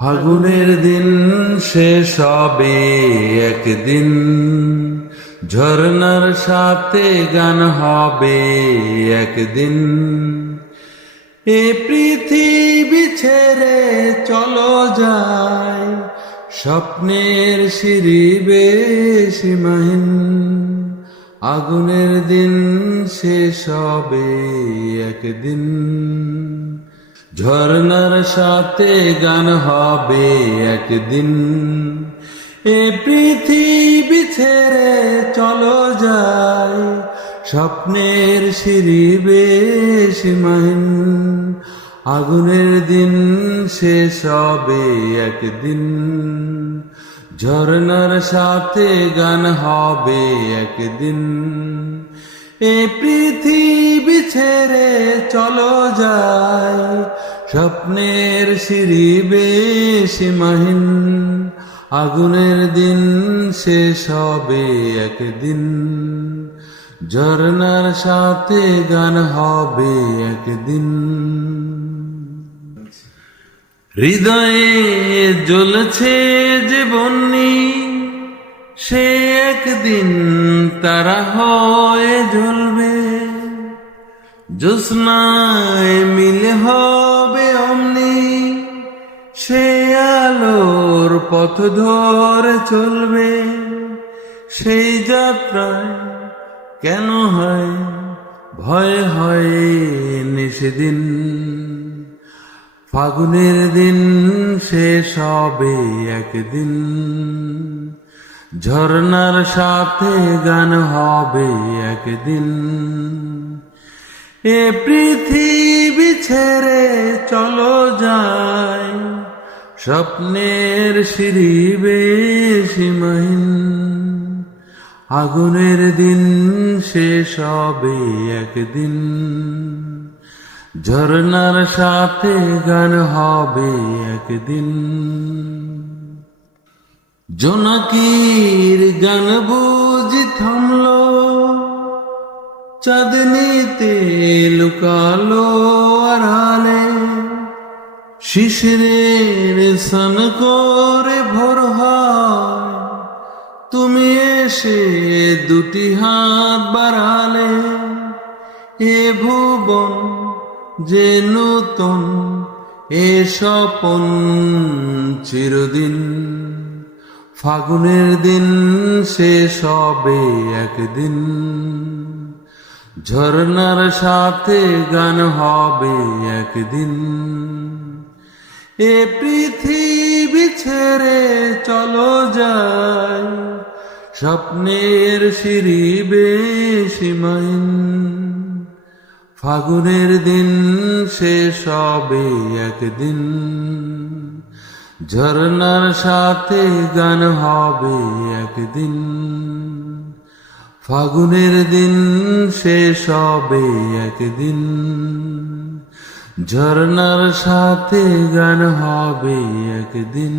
ফাগুনের দিন শেষ হবে একদিন। ঝর্ণার সাথে গান হবে একদিন। এ পৃথিবী ছেড়ে চলো যায় স্বপ্নের সিঁড়ি সীমাহীন আগুনের দিন শেষ হবে একদিন। ঝর্ণার সাথে গান হবে একদিন। এ পৃথিবী ছেড়ে চলো যায় স্বপ্নের সিঁড়ি সীমাহীন আগুনের দিন শেষ হবে একদিন। ঝর্ণার সাথে গান হবে একদিন। এ পৃথিবী ছেড়ে চলো যায় স্বপ্নের সিঁড়ি সীমাহীন আগুনের দিন শেষ হবে একদিন। ঝর্ণার সাথে গান হবে একদিন। হৃদয়ে জ্বলছে যে বন্যি সে একদিন তারা হয়ে জ্বলবে। জ্যোৎস্নায় মিলে হবে পথ ধরে চলবে, সেই যাত্রায় কেন হয়? ভয় হয় নিষেদিন। ফাগুনের দিন শেষ হবে একদিন। ঝর্ণার সাথে গান হবে একদিন। এ পৃথিবী ছেড়ে চলো যায়। স্বপ্নের সিঁড়ি সীমাহীন আগুনের দিন শেষ হবে একদিন। ঝর্ণার সাথে গান হবে একদিন। জোনাকির গান বুঝি থামলো, চাঁদনিতে লুকালো আড়ালে শিশিরের সন করে ভোর হয়। তুমি এসে দুটি হাত বাড়ালে। এ ভুবন যে নূতন, এ স্বপন চিরদিন। ফাগুনের দিন সে সবে একদিন। ঝর্ণার সাথে গান হবে একদিন। এ পৃথিবী ছেড়ে চলো যায় স্বপ্নের সিঁড়ি সীমাহীন ফাগুনের দিন শেষ হবে একদিন। ঝর্ণার সাথে গান হবে একদিন। ফাগুনের দিন শেষ হবে একদিন। ঝর্ণার সাথে গান হবে একদিন।